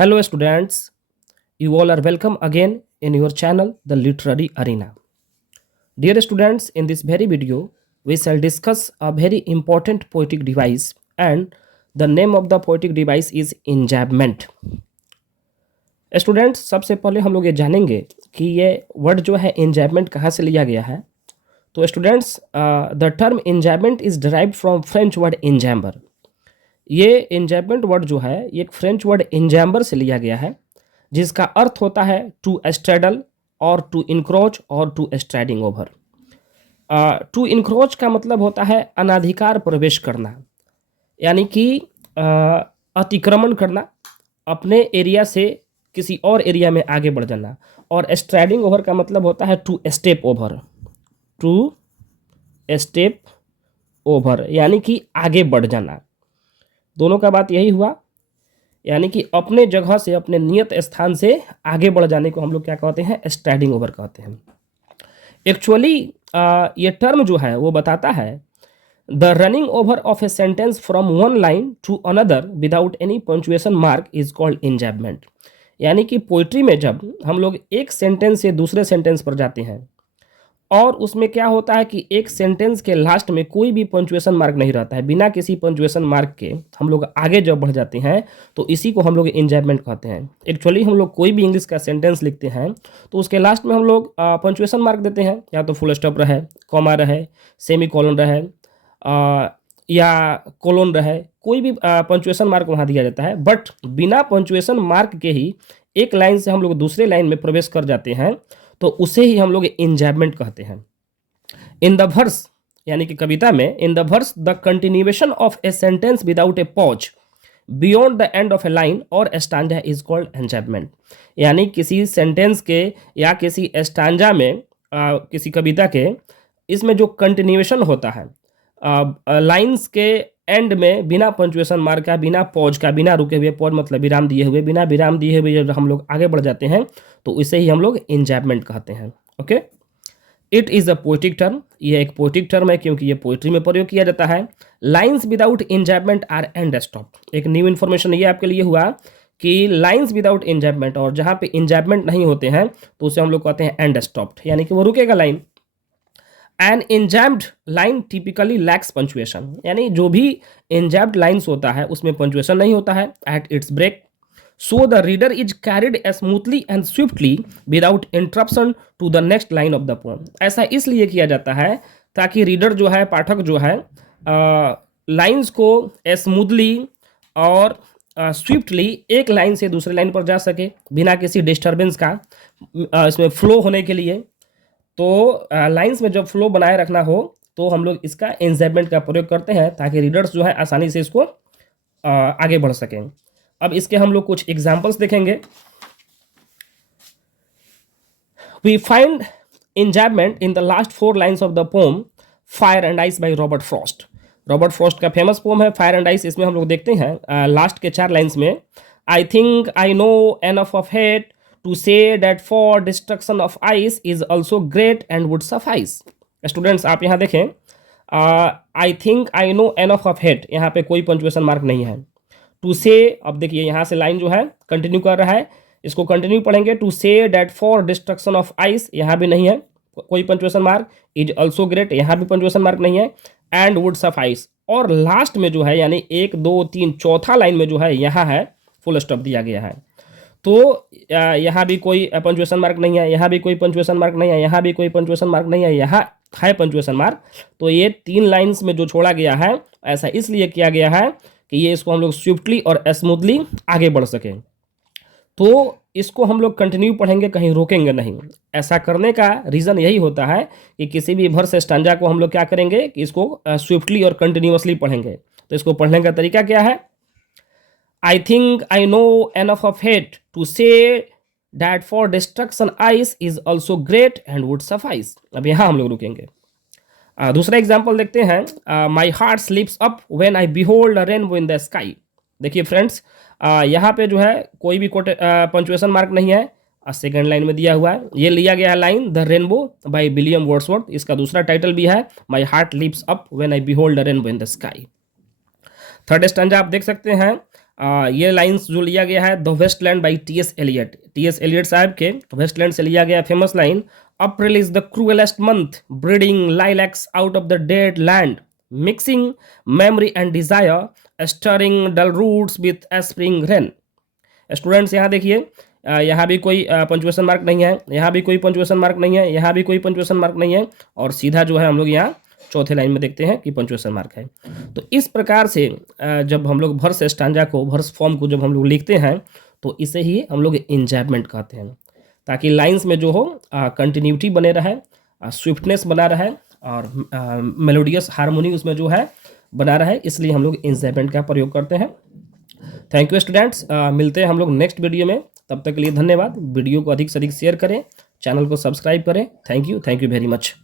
Hello, students. You all are welcome again in your channel, The Literary Arena. Dear students, in this very video, we shall discuss a very important poetic device, and the name of the poetic device is enjambment. Students, सबसे पहले हम लोग ये जानेंगे कि ये word जो है enjambment कहाँ से लिया गया है. तो students, the term enjambment is derived from French word enjamber. ये enjambment वर्ड जो है ये एक फ्रेंच वर्ड enjamber से लिया गया है, जिसका अर्थ होता है टू स्ट्रेडल और टू इनक्रोच और to striding over. To encroach का मतलब होता है अनाधिकार प्रवेश करना, यानी कि अतिक्रमण करना, अपने एरिया से किसी और एरिया में आगे बढ़ जाना. और स्ट्राइडिंग ओवर का मतलब होता है to step over, to step over यानी कि आगे बढ़ जाना. दोनों का बात यही हुआ, यानी कि अपने जगह से, अपने नियत स्थान से आगे बढ़ जाने को हम लोग क्या कहते हैं, स्ट्राइडिंग ओवर कहते हैं. एक्चुअली ये टर्म जो है वो बताता है the running over of a sentence from one line to another without any punctuation mark is called enjambment. यानी कि पोइट्री में जब हम लोग एक सेंटेंस से दूसरे सेंटेंस पर जाते हैं और उसमें क्या होता है कि एक सेंटेंस के लास्ट में कोई भी पंक्चुएशन मार्क नहीं रहता है, बिना किसी पंक्चुएशन मार्क के हम लोग आगे जब बढ़ जाते हैं तो इसी को हम लोग enjambment कहते हैं. एक्चुअली हम लोग कोई भी इंग्लिश का सेंटेंस लिखते हैं तो उसके लास्ट में हम लोग पंक्चुएशन मार्क देते हैं, या तो फुल स्टॉप रहे, कॉमा रहे, सेमी कॉलन रहे या कोलोन रहे, कोई भी पंक्चुएशन मार्क वहाँ दिया जाता है. बट बिना पंक्चुएशन मार्क के ही एक लाइन से हम लोग दूसरे लाइन में प्रवेश कर जाते हैं तो उसे ही हम लोग enjambment कहते हैं. इन द वर्स यानी कि कविता में, in the verse the continuation of a sentence without a pause beyond the end of a line or stanza is called enjambment. यानी किसी सेंटेंस के या किसी स्टांजा में, किसी कविता के, इसमें जो कंटिन्यूएशन होता है लाइन्स के एंड में बिना पंक्चुएशन मार्क का, बिना पॉज का, बिना रुके हुए, पॉज मतलब विराम दिए हुए, बिना विराम दिए हुए जब हम लोग आगे बढ़ जाते हैं तो इसे ही हम लोग enjambment कहते हैं. Okay, it is a poetic term. ये एक पोइटिक टर्म है क्योंकि ये पोइट्री में प्रयोग किया जाता है. Lines without enjambment are end stop. एक न्यू इन्फॉर्मेशन ये आपके लिए हुआ कि लाइन्स विदाउट enjambment, और जहाँ पे enjambment नहीं होते हैं तो उसे हम लोग कहते हैं एंड स्टॉप्ड, यानी कि वो रुकेगा line. An enjambed line typically lacks punctuation, यानी जो भी enjambed लाइन्स होता है उसमें पंक्चुएशन नहीं होता है at its break. So the reader is carried smoothly and swiftly without interruption to the next line of the poem. ऐसा इसलिए किया जाता है ताकि रीडर जो है, पाठक जो है, लाइन्स को स्मूथली और स्विफ्टली एक लाइन से दूसरे लाइन पर जा सके बिना किसी डिस्टर्बेंस का. इसमें फ्लो होने के लिए, तो लाइंस में जब फ्लो बनाए रखना हो तो हम लोग इसका enjambment का प्रयोग करते हैं ताकि रीडर्स जो है आसानी से इसको आगे बढ़ सकें. अब इसके हम लोग कुछ एग्जांपल्स देखेंगे. We find enjambment in the last 4 lines of the poem fire and ice by Robert Frost. Robert Frost का फेमस पोम है फायर एंड आइस. इसमें हम लोग देखते हैं लास्ट के 4 लाइन्स में, I think I know enough of hate to say that for destruction of ice is also great and would suffice. Students, आप यहाँ देखें, I think I know enough of hate, यहाँ पे कोई पंक्चुएशन मार्क नहीं है. To से, अब देखिए यहाँ से लाइन जो है कंटिन्यू कर रहा है, इसको कंटिन्यू पढ़ेंगे. To say that for destruction of ice, यहाँ भी नहीं है कोई punctuation mark. Is also great, यहाँ भी पंक्चुएशन मार्क नहीं है. एंड वुड सफाइस, और लास्ट में जो है यानी 1 2 3 चौथा लाइन में जो है यहाँ है फुल स्टॉप दिया गया है. तो यहाँ भी कोई पंक्चुएशन मार्क नहीं है, यहाँ भी कोई पंक्चुएशन मार्क नहीं है, यहाँ भी कोई पंक्चुएशन मार्क नहीं है, यहाँ है पंक्चुएशन मार्क. तो ये 3 लाइंस में जो छोड़ा गया है ऐसा इसलिए किया गया है कि ये इसको हम लोग स्विफ्टली और स्मूथली आगे बढ़ सकें. तो इसको हम लोग कंटिन्यू पढ़ेंगे, कहीं रोकेंगे नहीं. ऐसा करने का रीज़न यही होता है कि किसी भी वर्स स्टैंजा को हम लोग क्या करेंगे कि इसको स्विफ्टली और कंटिन्यूअसली पढ़ेंगे. तो इसको पढ़ने का तरीका क्या है, I think I know enough of it to say that for destruction ice is also great and would suffice. अब यहाँ हम लोग रुकेंगे. दूसरा एग्जाम्पल देखते हैं. My heart slips up when I behold a rainbow in the sky. देखिए friends, यहाँ पे जो है कोई भी पंक्चुएशन मार्क नहीं है. सेकेंड लाइन में दिया हुआ है, ये लिया गया है line the rainbow by William Wordsworth. इसका दूसरा टाइटल भी है My heart leaps up when I behold a rainbow in the sky. Third stanza आप देख सकते हैं, ये लाइंस जो लिया गया है the wasteland by TS. Eliot, TS. Eliot साहब के वेस्टलैंड से लिया गया famous line, April is the cruellest month breeding lilacs out of the dead land mixing memory and desire stirring dull roots with spring rain. Students यहाँ देखिए, यहाँ भी कोई पंचुएशन मार्क नहीं है, यहाँ भी कोई पंचुएशन मार्क नहीं है, यहाँ भी कोई पंचुएशन मार्क नहीं है, और सीधा जो है हम लोग यहाँ चौथे लाइन में देखते हैं कि पंचुएशन मार्क है। तो इस प्रकार से जब हम लोग वर्स स्टांजा को, वर्स फॉर्म को जब हम लोग लिखते हैं तो इसे ही हम लोग इंजैपमेंट कहते हैं, ताकि लाइंस में जो हो कंटिन्यूटी बने रहे, स्विफ्टनेस बना रहे और मेलोडियस हारमोनी उसमें जो है बना रहे, इसलिए हम लोग इंजैपमेंट का प्रयोग करते हैं। थैंक यू स्टूडेंट्स, मिलते हैं हम लोग नेक्स्ट वीडियो में, तब तक के लिए धन्यवाद। वीडियो को अधिक से अधिक शेयर करें, चैनल को सब्सक्राइब करें। Thank you very much.